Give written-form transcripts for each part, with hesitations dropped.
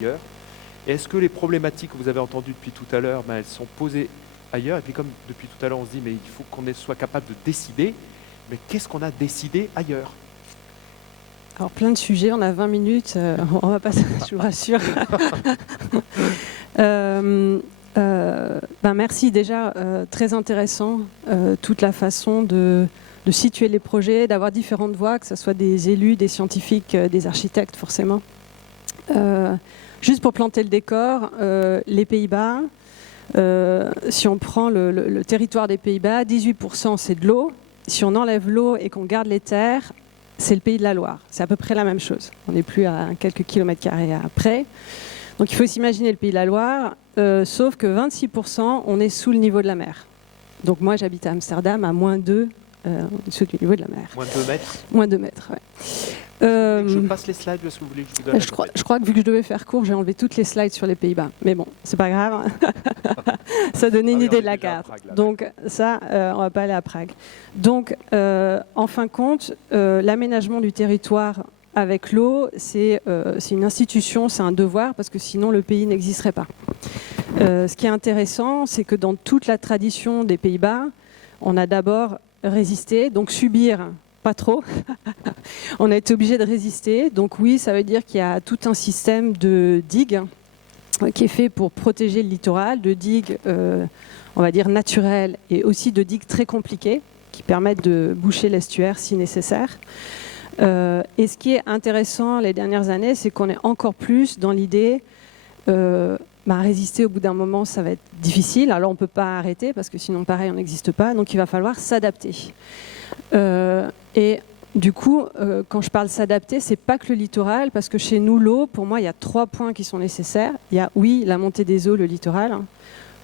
ailleurs. Et est-ce que les problématiques que vous avez entendues depuis tout à l'heure, elles sont posées ailleurs? Et puis comme depuis tout à l'heure, on se dit, mais il faut qu'on soit capable de décider, mais qu'est-ce qu'on a décidé ailleurs? Alors plein de sujets, on a 20 minutes, on va pas, je vous rassure. Merci déjà, très intéressant, toute la façon de situer les projets, d'avoir différentes voix, que ce soit des élus, des scientifiques, des architectes forcément. Juste pour planter le décor, les Pays-Bas, si on prend le territoire des Pays-Bas, 18% c'est de l'eau. Si on enlève l'eau et qu'on garde les terres, c'est le Pays de la Loire. C'est à peu près la même chose. On n'est plus à quelques kilomètres carrés après. Donc il faut s'imaginer le Pays de la Loire, sauf que 26%, on est sous le niveau de la mer. Donc moi, j'habite à Amsterdam, à -2, au-dessus du niveau de la mer. -2 mètres? -2 mètres, oui. Je passe les slides, est-ce que vous voulez que je vous donne je crois que vu que je devais faire court, j'ai enlevé toutes les slides sur les Pays-Bas. Mais bon, c'est pas grave. Ça donnait une idée de la carte. Prague, là, donc ça, on va pas aller à Prague. Donc, en fin de compte, l'aménagement du territoire avec l'eau, c'est une institution, c'est un devoir, parce que sinon le pays n'existerait pas. Ce qui est intéressant, c'est que dans toute la tradition des Pays-Bas, on a d'abord résisté, donc subir, pas trop. On a été obligé de résister. Donc oui, ça veut dire qu'il y a tout un système de digues qui est fait pour protéger le littoral, de digues, on va dire, naturelles, et aussi de digues très compliquées, qui permettent de boucher l'estuaire si nécessaire. Et ce qui est intéressant les dernières années, c'est qu'on est encore plus dans l'idée résister au bout d'un moment, ça va être difficile. Alors on ne peut pas arrêter parce que sinon pareil, on n'existe pas. Donc il va falloir s'adapter. Et du coup, quand je parle s'adapter, c'est pas que le littoral, parce que chez nous, l'eau, pour moi, il y a 3 points qui sont nécessaires. Il y a, oui, la montée des eaux, le littoral.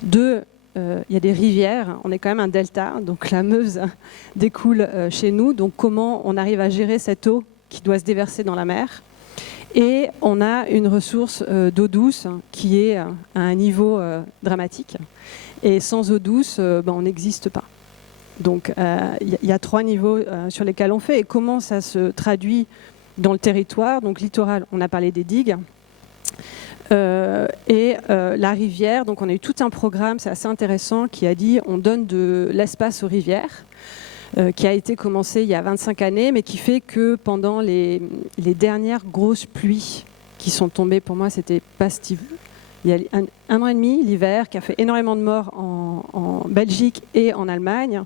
2, il y a des rivières. On est quand même un delta, donc la Meuse découle chez nous. Donc comment on arrive à gérer cette eau qui doit se déverser dans la mer? Et on a une ressource d'eau douce qui est à un niveau dramatique. Et sans eau douce, on n'existe pas. Donc il y a 3 niveaux sur lesquels on fait. Et comment ça se traduit dans le territoire? Donc littoral, on a parlé des digues. La rivière, donc on a eu tout un programme, c'est assez intéressant, qui a dit on donne de l'espace aux rivières, qui a été commencé il y a 25 années, mais qui fait que pendant les dernières grosses pluies qui sont tombées, pour moi c'était pas il y a un an et demi, l'hiver, qui a fait énormément de morts en Belgique et en Allemagne.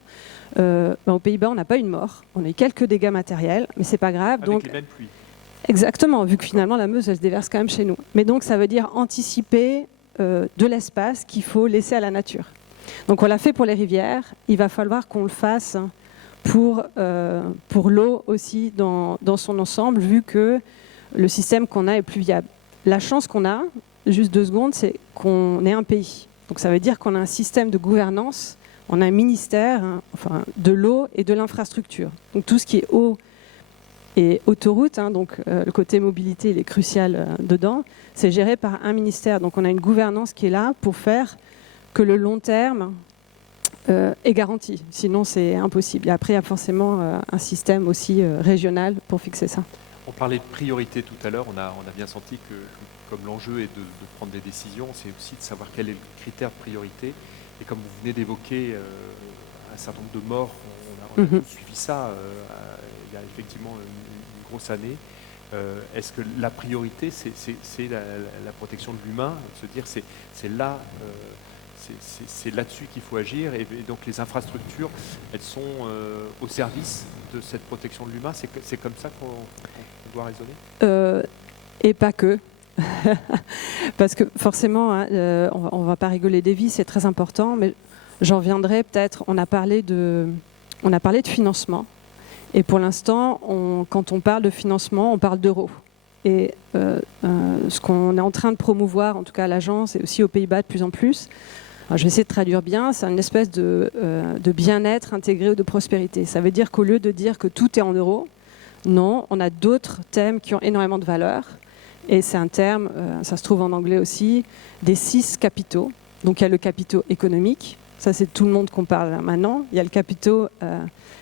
Aux Pays-Bas, on n'a pas eu de mort. On a eu quelques dégâts matériels, mais c'est pas grave. Avec les mêmes pluies. Exactement, vu que finalement la Meuse, elle se déverse quand même chez nous. Mais donc ça veut dire anticiper de l'espace qu'il faut laisser à la nature. Donc on l'a fait pour les rivières, il va falloir qu'on le fasse pour l'eau aussi dans son ensemble, vu que le système qu'on a est plus viable. La chance qu'on a, juste 2 secondes, c'est qu'on est un pays. Donc ça veut dire qu'on a un système de gouvernance, on a un ministère de l'eau et de l'infrastructure. Donc tout ce qui est eau et autoroute, donc le côté mobilité il est crucial dedans, c'est géré par un ministère. Donc on a une gouvernance qui est là pour faire que le long terme est garanti. Sinon c'est impossible. Et après il y a forcément un système aussi régional pour fixer ça. On parlait de priorité tout à l'heure, on a bien senti que comme l'enjeu est de prendre des décisions, c'est aussi de savoir quel est le critère de priorité. Et comme vous venez d'évoquer un certain nombre de morts, on a tous suivi ça il y a effectivement une grosse année. Est-ce que la priorité, c'est la protection de l'humain, de se dire c'est là-dessus qu'il faut agir, et donc les infrastructures, elles sont au service de cette protection de l'humain. C'est comme ça qu'on doit raisonner? Et pas que. Parce que forcément, on va pas rigoler des vies, c'est très important, mais j'en viendrai peut-être. On a parlé de financement, et pour l'instant, quand on parle de financement, on parle d'euros. Et ce qu'on est en train de promouvoir, en tout cas à l'agence et aussi aux Pays-Bas de plus en plus, alors je vais essayer de traduire bien, c'est une espèce de bien-être intégré ou de prospérité. Ça veut dire qu'au lieu de dire que tout est en euros, non, on a d'autres thèmes qui ont énormément de valeur. Et c'est un terme, ça se trouve en anglais aussi, des 6 capitaux. Donc il y a le capital économique, ça c'est tout le monde qu'on parle maintenant. Il y a le capital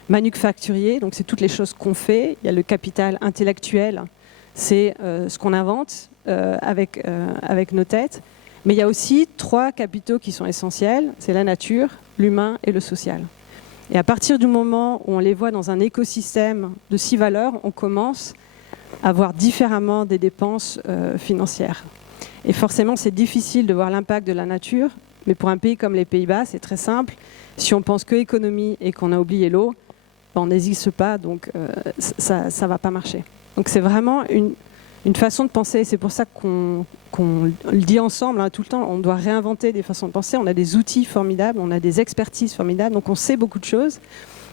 manufacturier, donc c'est toutes les choses qu'on fait. Il y a le capital intellectuel, c'est ce qu'on invente. avec nos têtes. Mais il y a aussi 3 capitaux qui sont essentiels, c'est la nature, l'humain et le social. Et à partir du moment où on les voit dans un écosystème de 6 valeurs, on commence à voir différemment des dépenses financières. Et forcément, c'est difficile de voir l'impact de la nature, mais pour un pays comme les Pays-Bas, c'est très simple. Si on pense que économie et qu'on a oublié l'eau, ben on n'existe pas, donc ça ne va pas marcher. Donc c'est vraiment une façon de penser, c'est pour ça qu'on le dit ensemble tout le temps, on doit réinventer des façons de penser, on a des outils formidables, on a des expertises formidables, donc on sait beaucoup de choses,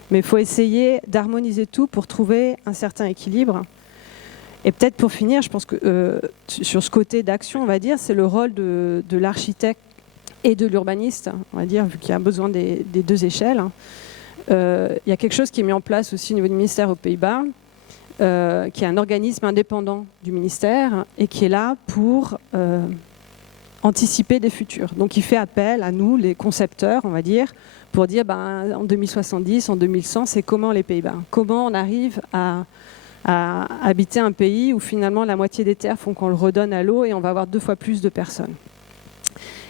mais il faut essayer d'harmoniser tout pour trouver un certain équilibre. Et peut-être pour finir, je pense que sur ce côté d'action, on va dire, c'est le rôle de l'architecte et de l'urbaniste, on va dire, vu qu'il y a besoin des 2 échelles. Il y a quelque chose qui est mis en place aussi au niveau du ministère aux Pays-Bas, qui est un organisme indépendant du ministère et qui est là pour anticiper des futurs. Donc il fait appel à nous, les concepteurs, on va dire, pour dire en 2070, en 2100, c'est comment les Pays-Bas, comment on arrive à habiter un pays où finalement la moitié des terres font qu'on le redonne à l'eau et on va avoir 2 fois plus de personnes.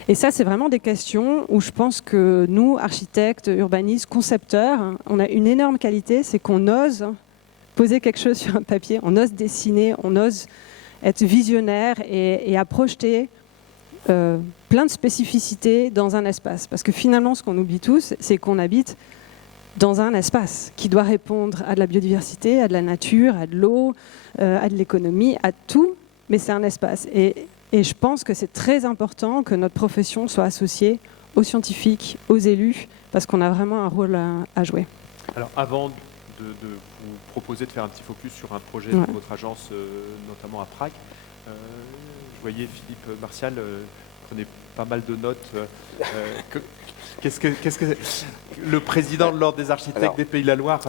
Et ça, c'est vraiment des questions où je pense que nous, architectes, urbanistes, concepteurs, on a une énorme qualité, c'est qu'on ose poser quelque chose sur un papier, on ose dessiner, on ose être visionnaire et à projeter plein de spécificités dans un espace. Parce que finalement, ce qu'on oublie tous, c'est qu'on habite dans un espace qui doit répondre à de la biodiversité, à de la nature, à de l'eau, à de l'économie, à tout, mais c'est un espace. Et je pense que c'est très important que notre profession soit associée aux scientifiques, aux élus, parce qu'on a vraiment un rôle à jouer. Alors avant de vous proposer de faire un petit focus sur un projet de votre agence, notamment à Prague, je voyais Philippe Martial prenait pas mal de notes. Qu'est-ce que le président de l'Ordre des architectes des Pays de la Loire,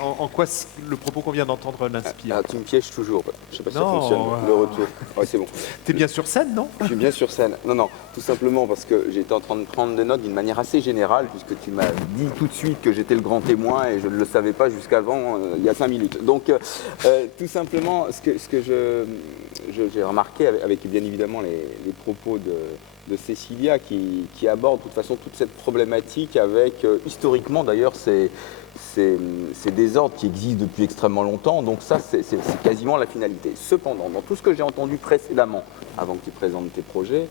en quoi le propos qu'on vient d'entendre l'inspire? Tu me pièges toujours. Je ne sais pas si ça fonctionne, le retour. Ouais, c'est bon. Tu es bien sur scène, non? Je suis bien sur scène. Non, tout simplement parce que j'étais en train de prendre des notes d'une manière assez générale, puisque tu m'as dit tout de suite que j'étais le grand témoin et je ne le savais pas jusqu'avant, il y a 5 minutes. Donc, tout simplement, ce que j'ai remarqué avec bien évidemment les propos de Cécilia qui aborde de toute façon toute cette problématique avec, historiquement d'ailleurs, ces désordres qui existent depuis extrêmement longtemps, donc ça c'est quasiment la finalité. Cependant, dans tout ce que j'ai entendu précédemment, avant que tu présentes tes projets,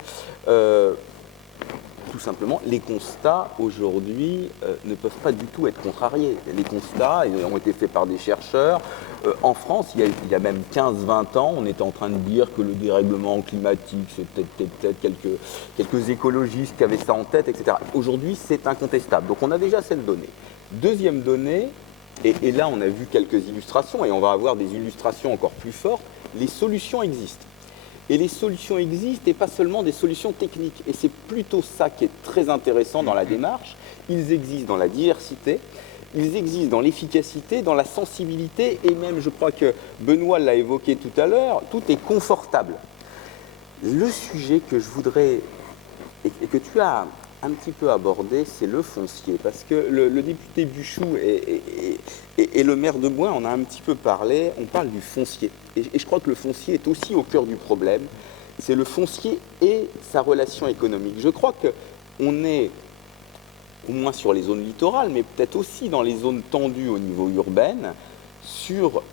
tout simplement, les constats aujourd'hui ne peuvent pas du tout être contrariés. Les constats ont été faits par des chercheurs. En France, il y a même 15-20 ans, on était en train de dire que le dérèglement climatique, c'est peut-être quelques écologistes qui avaient ça en tête, etc. Aujourd'hui, c'est incontestable. Donc on a déjà cette donnée. Deuxième donnée, et là on a vu quelques illustrations, et on va avoir des illustrations encore plus fortes, les solutions existent. Et les solutions existent, et pas seulement des solutions techniques. Et c'est plutôt ça qui est très intéressant dans la démarche. Ils existent dans la diversité, ils existent dans l'efficacité, dans la sensibilité, et même, je crois que Benoît l'a évoqué tout à l'heure, tout est confortable. Le sujet que je voudrais, et que tu as un petit peu abordé, c'est le foncier. Parce que le député Buchou et le maire de Bouin, on a un petit peu parlé, on parle du foncier. Et je crois que le foncier est aussi au cœur du problème. C'est le foncier et sa relation économique. Je crois qu'on est, au moins sur les zones littorales, mais peut-être aussi dans les zones tendues au niveau urbain, sur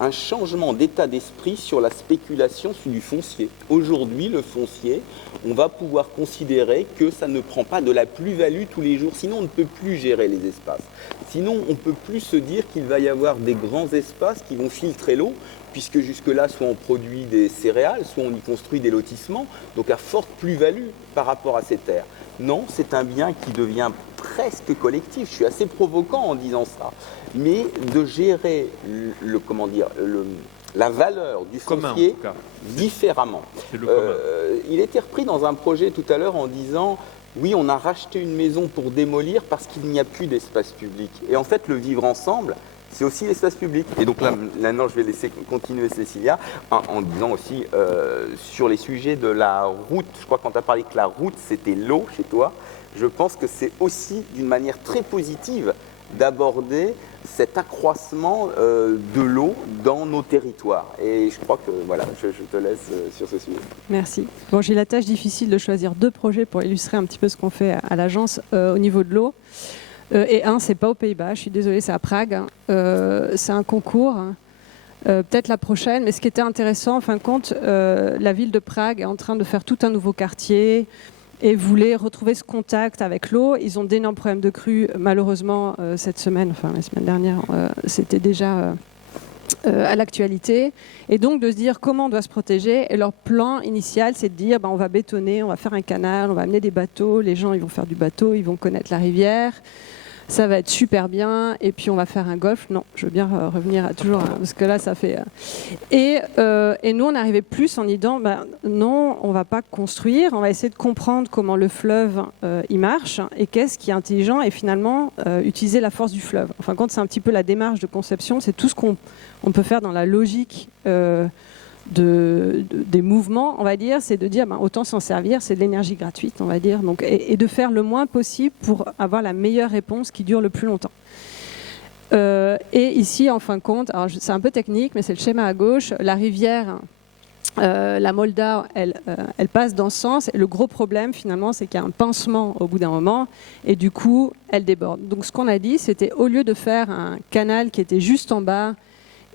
un changement d'état d'esprit sur la spéculation sur du foncier. Aujourd'hui, le foncier, on va pouvoir considérer que ça ne prend pas de la plus-value tous les jours, sinon on ne peut plus gérer les espaces. Sinon, on ne peut plus se dire qu'il va y avoir des grands espaces qui vont filtrer l'eau, puisque jusque-là, soit on produit des céréales, soit on y construit des lotissements, donc à forte plus-value par rapport à ces terres. Non, c'est un bien qui devient presque collectif. Je suis assez provoquant en disant ça. Mais de gérer la valeur du foncier différemment. Il était repris dans un projet tout à l'heure en disant « Oui, on a racheté une maison pour démolir parce qu'il n'y a plus d'espace public. » Et en fait, le vivre ensemble, c'est aussi l'espace public. Et donc là, maintenant, je vais laisser continuer Cécilia en disant aussi sur les sujets de la route. Je crois que quand tu as parlé que la route, c'était l'eau chez toi. Je pense que c'est aussi d'une manière très positive d'aborder cet accroissement de l'eau dans nos territoires. Et je crois que voilà, je te laisse sur ce sujet. Merci. Bon, j'ai la tâche difficile de choisir 2 projets pour illustrer un petit peu ce qu'on fait à l'agence au niveau de l'eau. Et un, c'est pas aux Pays-Bas, je suis désolée, c'est à Prague. C'est un concours. Peut-être la prochaine, mais ce qui était intéressant, en fin de compte, la ville de Prague est en train de faire tout un nouveau quartier et voulait retrouver ce contact avec l'eau. Ils ont d'énormes problèmes de crue. Malheureusement, cette semaine, enfin la semaine dernière, c'était déjà à l'actualité. Et donc de se dire comment on doit se protéger. Et leur plan initial, c'est de dire on va bétonner, on va faire un canal, on va amener des bateaux, les gens ils vont faire du bateau, ils vont connaître la rivière. Ça va être super bien, et puis on va faire un golf. Non, je veux bien revenir à toujours, parce que là, ça fait... Et nous, on arrivait plus en disant, non, on ne va pas construire, on va essayer de comprendre comment le fleuve, il marche, et qu'est-ce qui est intelligent, et finalement, utiliser la force du fleuve. En fin de compte, c'est un petit peu la démarche de conception, c'est tout ce qu'on peut faire dans la logique des mouvements, on va dire, c'est de dire autant s'en servir, c'est de l'énergie gratuite, on va dire, donc, et de faire le moins possible pour avoir la meilleure réponse qui dure le plus longtemps. Et ici, en fin de compte, alors c'est un peu technique, mais c'est le schéma à gauche, la rivière, la Moldau, elle passe dans ce sens, et le gros problème finalement, c'est qu'il y a un pincement au bout d'un moment, et du coup, elle déborde. Donc ce qu'on a dit, c'était au lieu de faire un canal qui était juste en bas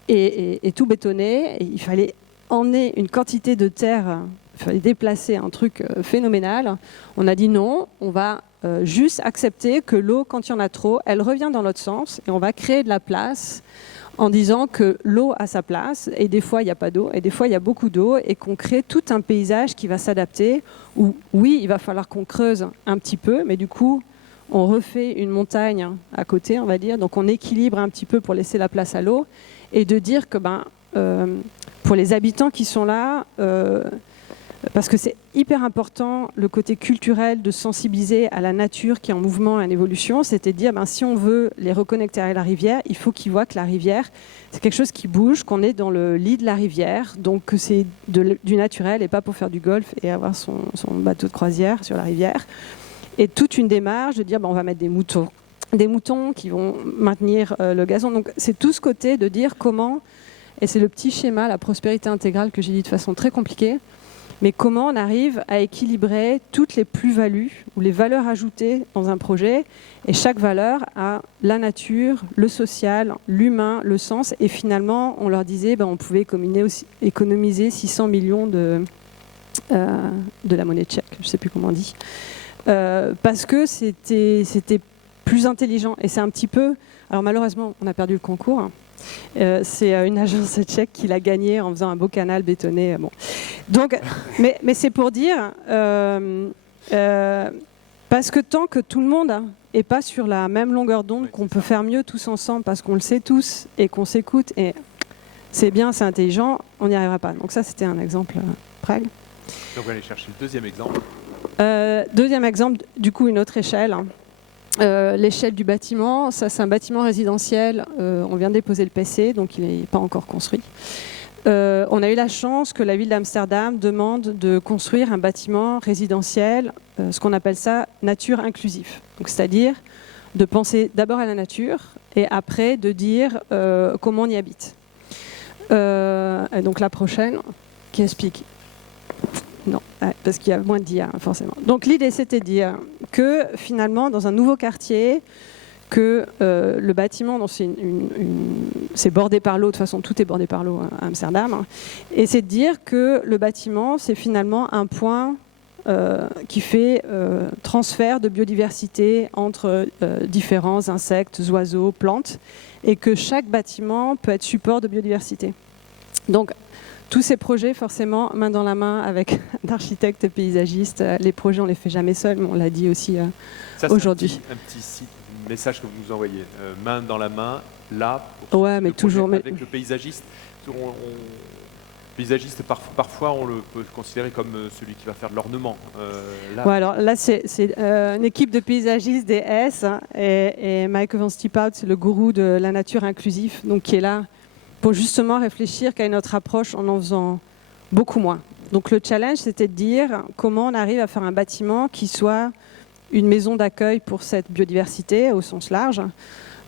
et tout bétonné, il fallait emmener une quantité de terre, il fallait déplacer un truc phénoménal. On a dit non, on va juste accepter que l'eau, quand il y en a trop, elle revient dans l'autre sens et on va créer de la place en disant que l'eau a sa place et des fois il n'y a pas d'eau et des fois il y a beaucoup d'eau et qu'on crée tout un paysage qui va s'adapter où oui, il va falloir qu'on creuse un petit peu, mais du coup on refait une montagne à côté, on va dire, donc on équilibre un petit peu pour laisser la place à l'eau et de dire que pour les habitants qui sont là, parce que c'est hyper important le côté culturel de sensibiliser à la nature qui est en mouvement, en évolution, c'était de dire si on veut les reconnecter à la rivière, il faut qu'ils voient que la rivière, c'est quelque chose qui bouge, qu'on est dans le lit de la rivière, donc que c'est du naturel et pas pour faire du golf et avoir son bateau de croisière sur la rivière. Et toute une démarche de dire on va mettre des moutons qui vont maintenir le gazon. Donc c'est tout ce côté de dire comment, et c'est le petit schéma, la prospérité intégrale que j'ai dit de façon très compliquée, mais comment on arrive à équilibrer toutes les plus-values ou les valeurs ajoutées dans un projet, et chaque valeur a la nature, le social, l'humain, le sens, et finalement on leur disait on pouvait économiser 600 millions de la monnaie tchèque, je ne sais plus comment on dit, parce que c'était plus intelligent, et c'est un petit peu... Alors malheureusement, on a perdu le concours. C'est une agence tchèque qui l'a gagné en faisant un beau canal bétonné. Bon. Donc, mais c'est pour dire, parce que tant que tout le monde n'est pas sur la même longueur d'onde, qu'on peut faire mieux tous ensemble, parce qu'on le sait tous et qu'on s'écoute, et c'est bien, c'est intelligent, on n'y arrivera pas. Donc ça, c'était un exemple Prague. Donc on va aller chercher le deuxième exemple. Deuxième exemple, du coup, une autre échelle. L'échelle du bâtiment, ça c'est un bâtiment résidentiel, on vient de déposer le PC, donc il n'est pas encore construit. On a eu la chance que la ville d'Amsterdam demande de construire un bâtiment résidentiel, ce qu'on appelle ça nature inclusif. Donc, c'est-à-dire de penser d'abord à la nature et après de dire comment on y habite. Et donc la prochaine, qui explique. Non, parce qu'il y a moins de d'IA, forcément. Donc l'idée, c'était de dire que finalement, dans un nouveau quartier, que le bâtiment, c'est bordé par l'eau, de toute façon tout est bordé par l'eau à Amsterdam, et c'est de dire que le bâtiment, c'est finalement un point qui fait transfert de biodiversité entre différents insectes, oiseaux, plantes, et que chaque bâtiment peut être support de biodiversité. Donc, tous ces projets, forcément, main dans la main avec d'architectes et paysagistes. Les projets, on ne les fait jamais seuls, mais on l'a dit aussi aujourd'hui. Un petit message que vous nous envoyez. Main dans la main, là, ouais, mais toujours, avec le paysagiste. Paysagiste, parfois, on le peut considérer comme celui qui va faire de l'ornement. Ouais, alors là, c'est une équipe de paysagistes des S, et Mike Van Stiphout, c'est le gourou de la nature inclusive, donc qui est là pour justement réfléchir qu'à notre approche en faisant beaucoup moins. Donc le challenge, c'était de dire comment on arrive à faire un bâtiment qui soit une maison d'accueil pour cette biodiversité au sens large,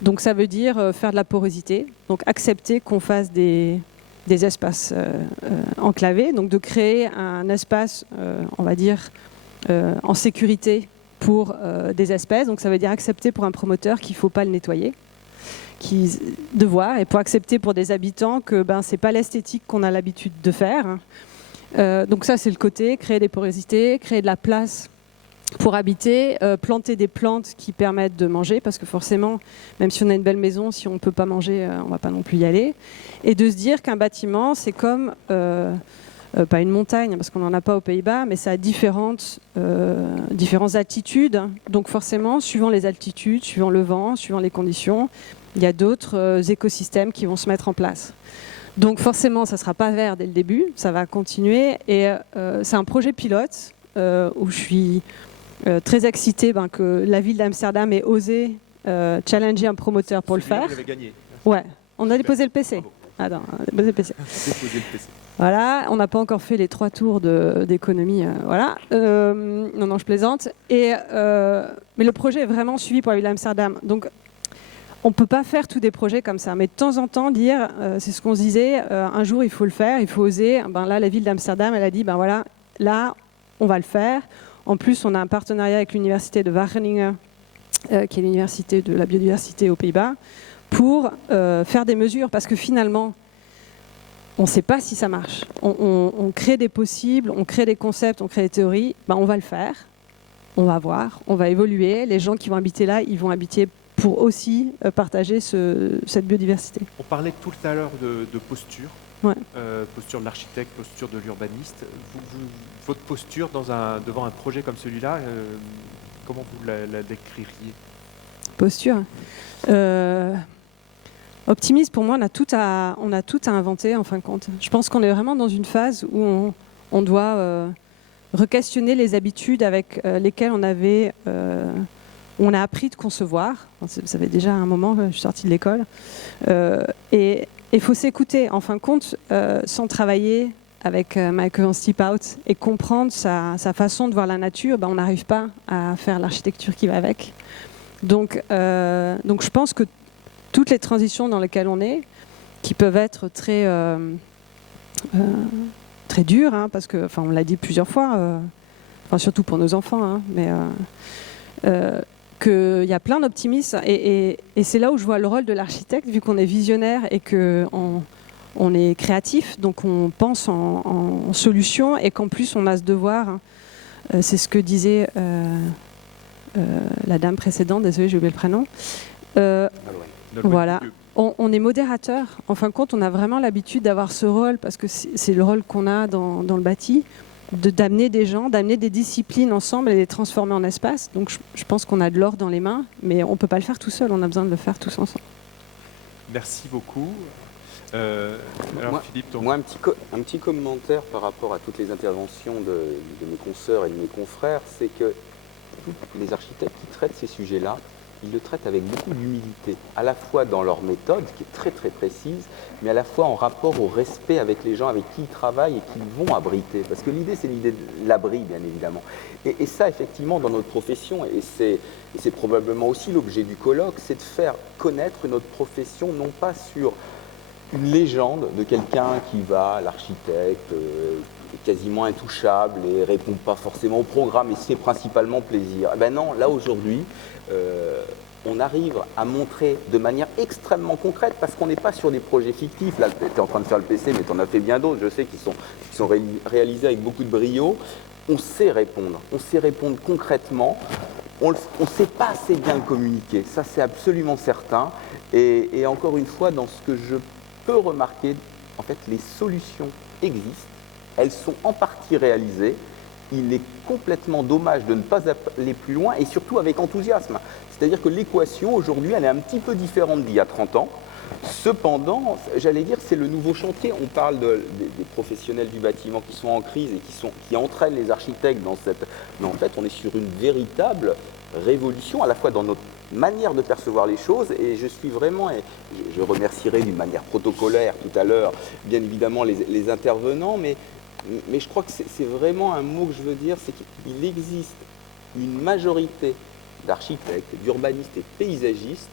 Donc ça veut dire faire de la porosité, donc accepter qu'on fasse des espaces enclavés, donc de créer un espace, on va dire, en sécurité pour des espèces. Donc ça veut dire accepter pour un promoteur qu'il ne faut pas le nettoyer, de voir, et pour accepter pour des habitants que ce n'est pas l'esthétique qu'on a l'habitude de faire. Donc ça, c'est le côté, créer des porosités, créer de la place pour habiter, planter des plantes qui permettent de manger, parce que forcément, même si on a une belle maison, si on ne peut pas manger, on ne va pas non plus y aller. Et de se dire qu'un bâtiment, c'est comme, pas une montagne, parce qu'on n'en a pas aux Pays-Bas, mais ça a différentes altitudes. Donc forcément, suivant les altitudes, suivant le vent, suivant les conditions, il y a d'autres écosystèmes qui vont se mettre en place. Donc forcément, ça ne sera pas vert dès le début, ça va continuer. Et c'est un projet pilote où je suis très excitée que la ville d'Amsterdam ait osé challenger un promoteur pour le faire. Vous avez gagné. Ouais, on a déposé le PC. Attends, on a déposé le PC. Déposé le PC. Voilà, on n'a pas encore fait les 3 tours d'économie. Voilà. Non, je plaisante. Mais le projet est vraiment suivi par la ville d'Amsterdam. Donc, on ne peut pas faire tous des projets comme ça. Mais de temps en temps, dire, c'est ce qu'on se disait, un jour, il faut le faire, il faut oser. Là, la ville d'Amsterdam, elle a dit, voilà, là, on va le faire. En plus, on a un partenariat avec l'université de Wageningen, qui est l'université de la biodiversité aux Pays-Bas, pour faire des mesures. Parce que finalement, on ne sait pas si ça marche. On crée des possibles, on crée des concepts, on crée des théories. On va le faire, on va voir, on va évoluer. Les gens qui vont habiter là, ils vont habiter pour aussi partager cette biodiversité. On parlait tout à l'heure de posture. Ouais. Posture de l'architecte, posture de l'urbaniste. Votre posture devant un projet comme celui-là, comment vous la décririez? Posture optimiste, pour moi, on a tout à inventer, en fin de compte. Je pense qu'on est vraiment dans une phase où on doit re-questionner les habitudes avec lesquelles on a appris de concevoir. Ça fait déjà un moment que je suis sortie de l'école. Et il faut s'écouter, en fin de compte, sans travailler avec Michael Stiephout et comprendre sa façon de voir la nature, on n'arrive pas à faire l'architecture qui va avec. Donc je pense que toutes les transitions dans lesquelles on est, qui peuvent être très dures, parce que, on l'a dit plusieurs fois, surtout pour nos enfants, mais qu'il y a plein d'optimisme. Et c'est là où je vois le rôle de l'architecte, vu qu'on est visionnaire et qu'on est créatif, donc on pense en solution, et qu'en plus on a ce devoir, c'est ce que disait la dame précédente, désolée, j'ai oublié le prénom. Voilà, on est modérateur. En fin de compte, on a vraiment l'habitude d'avoir ce rôle, parce que c'est le rôle qu'on a dans le bâti, d'amener des gens, d'amener des disciplines ensemble et les transformer en espace. Donc je pense qu'on a de l'or dans les mains, mais on ne peut pas le faire tout seul, on a besoin de le faire tous ensemble. Merci beaucoup. Philippe, moi, un petit commentaire par rapport à toutes les interventions de mes consoeurs et de mes confrères, c'est que tous les architectes qui traitent ces sujets-là, ils le traitent avec beaucoup d'humilité, à la fois dans leur méthode, qui est très très précise, mais à la fois en rapport au respect avec les gens avec qui ils travaillent et qu'ils vont abriter. Parce que l'idée, c'est l'idée de l'abri, bien évidemment. Et ça, effectivement, dans notre profession, et c'est probablement aussi l'objet du colloque, c'est de faire connaître notre profession, non pas sur une légende de quelqu'un qui va, l'architecte, quasiment intouchable et répond pas forcément au programme et c'est principalement plaisir. Non, là aujourd'hui, on arrive à montrer de manière extrêmement concrète, parce qu'on n'est pas sur des projets fictifs. Là, tu es en train de faire le PC, mais tu en as fait bien d'autres, je sais, qui sont réalisés avec beaucoup de brio. On sait répondre concrètement. On ne sait pas assez bien communiquer, ça c'est absolument certain. Et encore une fois, dans ce que je peux remarquer, en fait, les solutions existent. Elles sont en partie réalisées. Il est complètement dommage de ne pas aller plus loin, et surtout avec enthousiasme. C'est-à-dire que l'équation, aujourd'hui, elle est un petit peu différente d'il y a 30 ans. Cependant, j'allais dire, c'est le nouveau chantier. On parle des professionnels du bâtiment qui sont en crise et qui entraînent les architectes dans cette... Mais en fait, on est sur une véritable révolution, à la fois dans notre manière de percevoir les choses, et je suis vraiment, et je remercierai d'une manière protocolaire tout à l'heure, bien évidemment, les intervenants, mais je crois que c'est vraiment un mot que je veux dire, c'est qu'il existe une majorité d'architectes, d'urbanistes et de paysagistes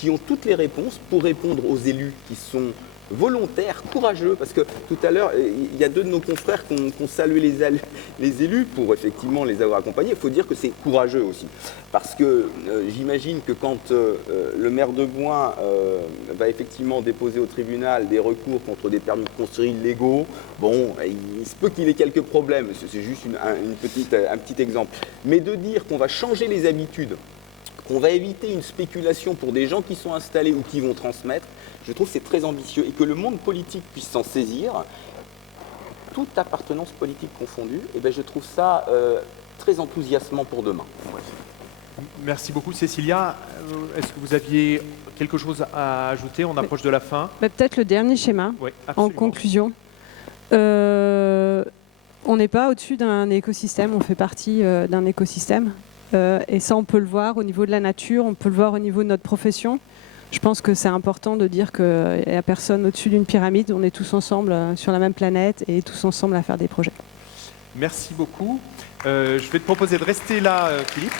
qui ont toutes les réponses pour répondre aux élus qui sont volontaires, courageux, parce que tout à l'heure, il y a 2 de nos confrères qui ont salué les élus pour effectivement les avoir accompagnés. Il faut dire que c'est courageux aussi, parce que j'imagine que quand le maire de Boin va effectivement déposer au tribunal des recours contre des permis de construire illégaux, bon, il se peut qu'il ait quelques problèmes, c'est juste un petit exemple. Mais de dire qu'on va changer les habitudes, qu'on va éviter une spéculation pour des gens qui sont installés ou qui vont transmettre, je trouve que c'est très ambitieux et que le monde politique puisse s'en saisir, toute appartenance politique confondue, et ben je trouve ça très enthousiasmant pour demain. Ouais. Merci beaucoup Cécilia. Est-ce que vous aviez quelque chose à ajouter? On approche de la fin. Peut-être le dernier schéma, Oui, en conclusion. On n'est pas au-dessus d'un écosystème, on fait partie d'un écosystème. Et ça, on peut le voir au niveau de la nature, on peut le voir au niveau de notre profession. Je pense que c'est important de dire qu'il n'y a personne au-dessus d'une pyramide. On est tous ensemble sur la même planète et tous ensemble à faire des projets. Merci beaucoup. Je vais te proposer de rester là, Philippe.